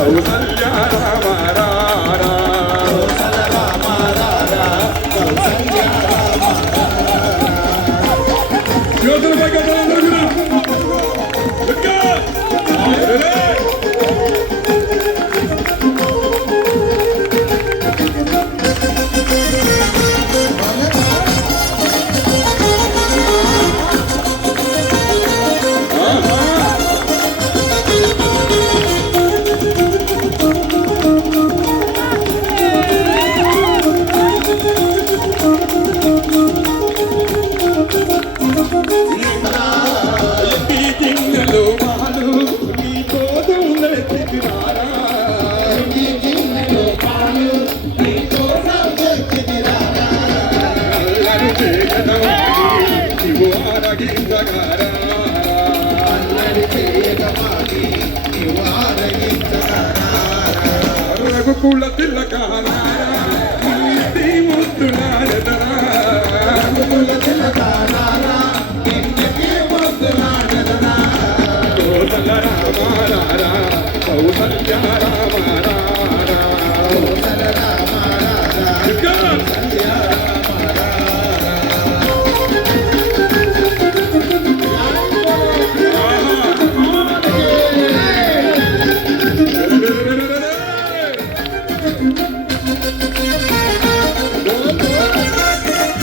కౌసల్య రామ రారా కౌసల రామ రారా కౌసల్య రామ యోధుల దగ్గర రఘుకుల తిలకారా ముద్దులాడదరా రఘుకుల తిలకారా ముద్దులాడదరా కౌసల రామ రారా కౌసల్య రామ రారా కౌసల రామ